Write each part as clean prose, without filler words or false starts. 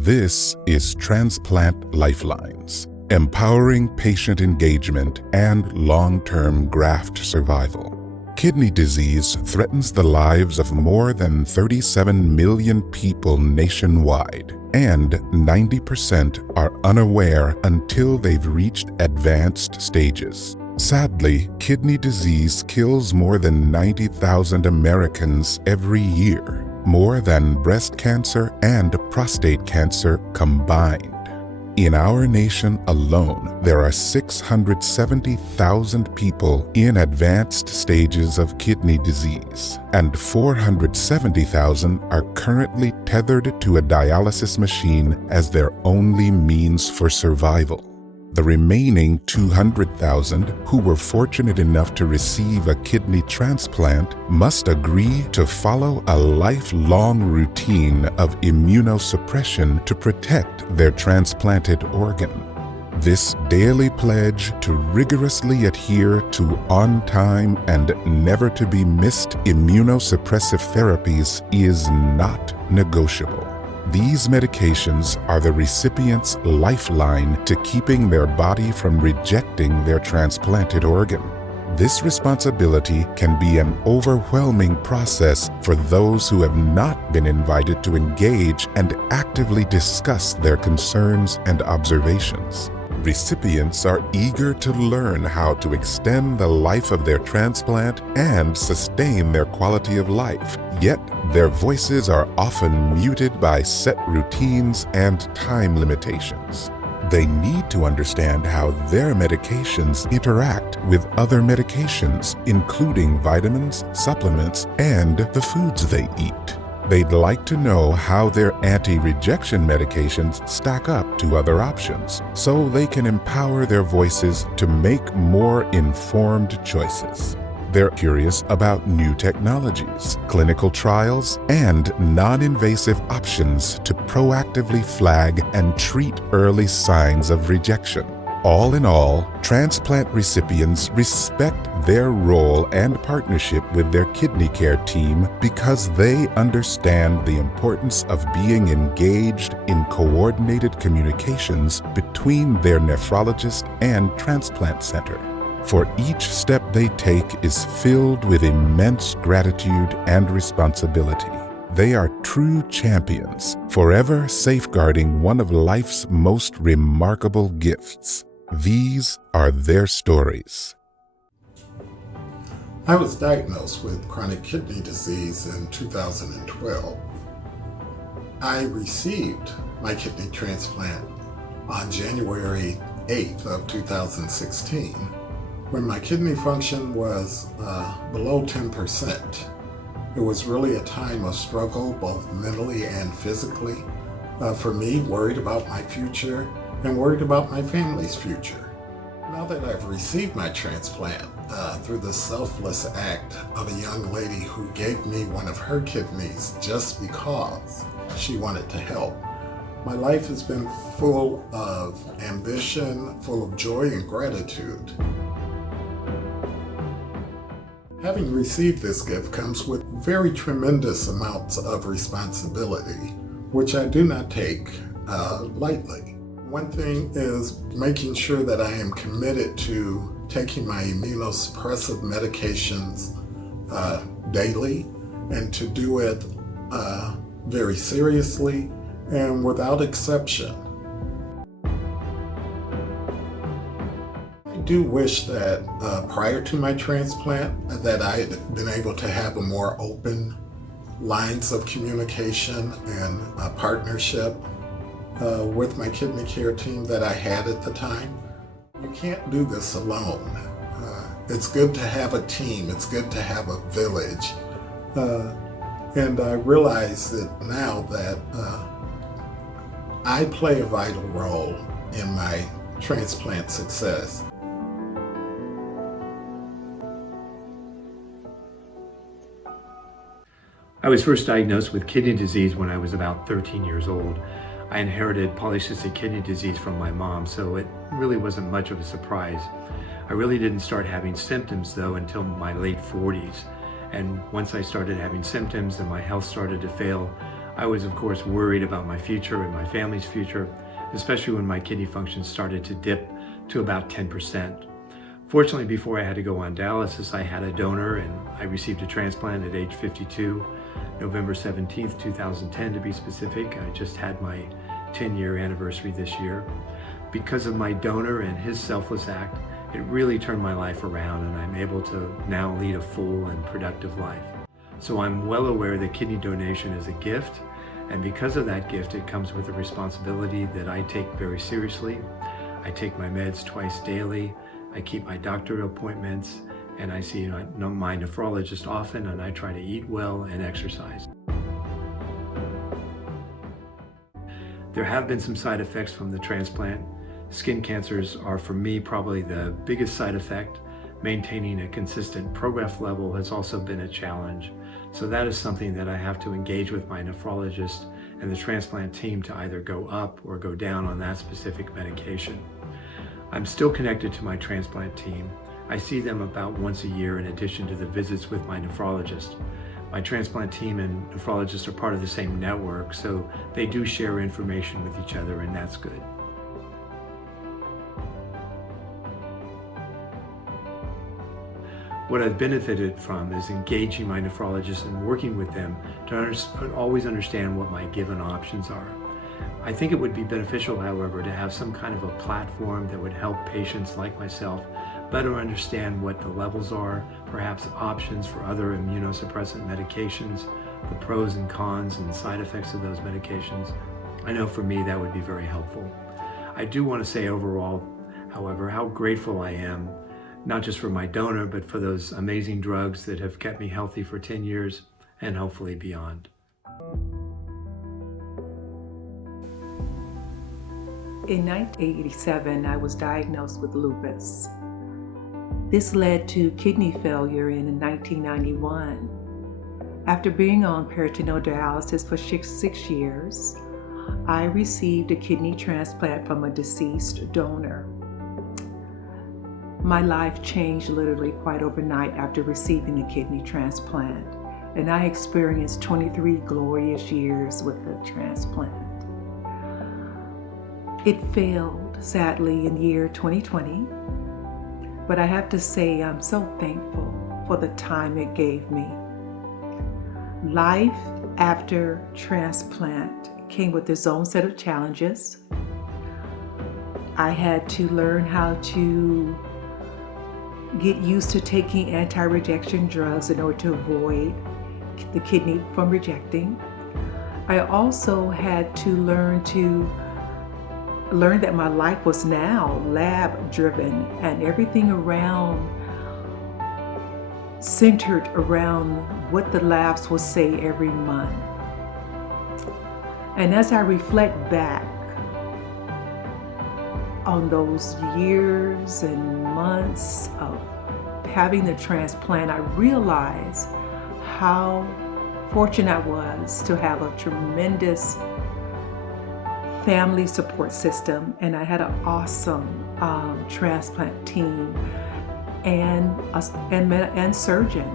This is Transplant Lifelines, empowering patient engagement and long-term graft survival. Kidney disease threatens the lives of more than 37 million people nationwide, and 90% are unaware until they've reached advanced stages. Sadly, kidney disease kills more than 90,000 Americans every year, more than breast cancer and prostate cancer combined. In our nation alone, there are 670,000 people in advanced stages of kidney disease, and 470,000 are currently tethered to a dialysis machine as their only means for survival. The remaining 200,000 who were fortunate enough to receive a kidney transplant must agree to follow a lifelong routine of immunosuppression to protect their transplanted organ. This daily pledge to rigorously adhere to on-time and never-to-be-missed immunosuppressive therapies is not negotiable. These medications are the recipient's lifeline to keeping their body from rejecting their transplanted organ. This responsibility can be an overwhelming process for those who have not been invited to engage and actively discuss their concerns and observations. Recipients are eager to learn how to extend the life of their transplant and sustain their quality of life, yet their voices are often muted by set routines and time limitations. They need to understand how their medications interact with other medications, including vitamins, supplements, and the foods they eat. They'd like to know how their anti-rejection medications stack up to other options, so they can empower their voices to make more informed choices. They're curious about new technologies, clinical trials, and non-invasive options to proactively flag and treat early signs of rejection. All in all, transplant recipients respect their role and partnership with their kidney care team because they understand the importance of being engaged in coordinated communications between their nephrologist and transplant center. For each step they take is filled with immense gratitude and responsibility. They are true champions, forever safeguarding one of life's most remarkable gifts. These are their stories. I was diagnosed with chronic kidney disease in 2012. I received my kidney transplant on January 8th of 2016, when my kidney function was below 10%. It was really a time of struggle, both mentally and physically, for me, worried about my future and worried about my family's future. Now that I've received my transplant through the selfless act of a young lady who gave me one of her kidneys just because she wanted to help, my life has been full of ambition, full of joy and gratitude. Having received this gift comes with very tremendous amounts of responsibility, which I do not take lightly. One thing is making sure that I am committed to taking my immunosuppressive medications daily, and to do it very seriously and without exception. I do wish that prior to my transplant that I had been able to have a more open lines of communication and partnership with my kidney care team that I had at the time. You can't do this alone. It's good to have a team. It's good to have a village. And I realize that now that I play a vital role in my transplant success. I was first diagnosed with kidney disease when I was about 13 years old. I inherited polycystic kidney disease from my mom, so it really wasn't much of a surprise. I really didn't start having symptoms though until my late 40s. And once I started having symptoms and my health started to fail, I was, of course, worried about my future and my family's future, especially when my kidney function started to dip to about 10%. Fortunately, before I had to go on dialysis, I had a donor and I received a transplant at age 52, November 17th, 2010 to be specific. I just had my 10-year anniversary this year. Because of my donor and his selfless act, it really turned my life around, and I'm able to now lead a full and productive life. So I'm well aware that kidney donation is a gift, and because of that gift, it comes with a responsibility that I take very seriously. I take my meds twice daily, I keep my doctor appointments, and I see my nephrologist often, and I try to eat well and exercise. There have been some side effects from the transplant. Skin cancers are, for me, probably the biggest side effect. Maintaining a consistent ProGraph level has also been a challenge. So that is something that I have to engage with my nephrologist and the transplant team to either go up or go down on that specific medication. I'm still connected to my transplant team. I see them about once a year in addition to the visits with my nephrologist. My transplant team and nephrologist are part of the same network, so they do share information with each other, and that's good. What I've benefited from is engaging my nephrologist and working with them to always understand what my given options are. I think it would be beneficial, however, to have some kind of a platform that would help patients like myself better understand what the levels are, perhaps options for other immunosuppressant medications, the pros and cons and side effects of those medications. I know for me that would be very helpful. I do want to say overall, however, how grateful I am, not just for my donor, but for those amazing drugs that have kept me healthy for 10 years and hopefully beyond. In 1987, I was diagnosed with lupus. This led to kidney failure in 1991. After being on peritoneal dialysis for 6 years, I received a kidney transplant from a deceased donor. My life changed literally quite overnight after receiving a kidney transplant, and I experienced 23 glorious years with the transplant. It failed, sadly, in year 2020, but I have to say I'm so thankful for the time it gave me. Life after transplant came with its own set of challenges. I had to learn how to get used to taking anti-rejection drugs in order to avoid the kidney from rejecting. I also had to learn that my life was now lab driven and everything centered around what the labs will say every month. And as I reflect back on those years and months of having the transplant, I realized how fortunate I was to have a tremendous family support system, and I had an awesome transplant team and surgeon.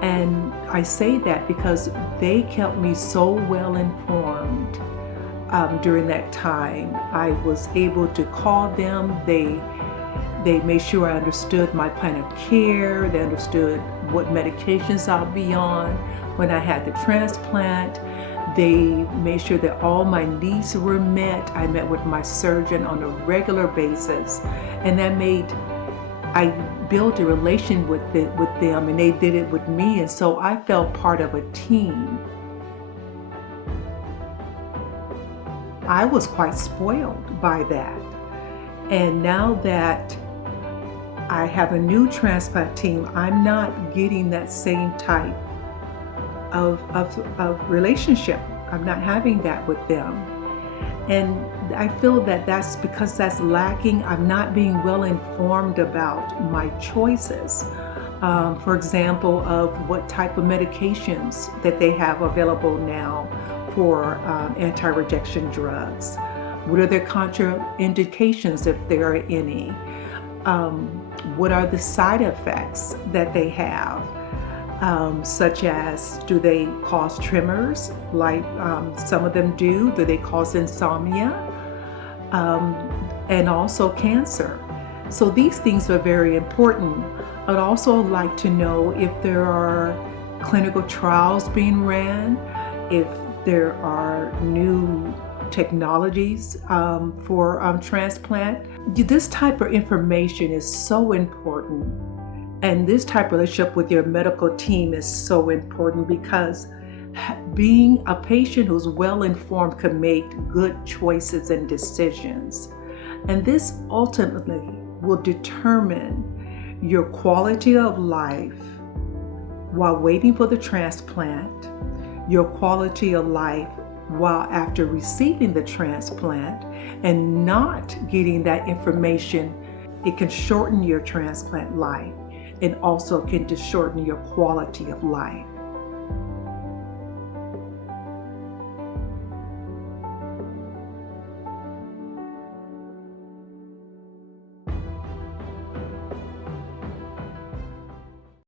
And I say that because they kept me so well informed during that time. I was able to call them. They made sure I understood my plan of care. They understood what medications I'll be on when I had the transplant. They made sure that all my needs were met. I met with my surgeon on a regular basis, and I built a relation with them, and they did it with me, and so I felt part of a team. I was quite spoiled by that. And now that I have a new transplant team, I'm not getting that same type of relationship. I'm not having that with them. And I feel that that's because that's lacking. I'm not being well informed about my choices. For example, of what type of medications that they have available now for anti-rejection drugs. What are their contraindications, if there are any? What are the side effects that they have? such as, do they cause tremors like some of them do? Do they cause insomnia? And also cancer. So these things are very important. I'd also like to know if there are clinical trials being ran, if there are new technologies for transplant. This type of information is so important. And this type of relationship with your medical team is so important, because being a patient who's well informed can make good choices and decisions. And this ultimately will determine your quality of life while waiting for the transplant, your quality of life while after receiving the transplant, and not getting that information. It can shorten your transplant life and also can just shorten your quality of life.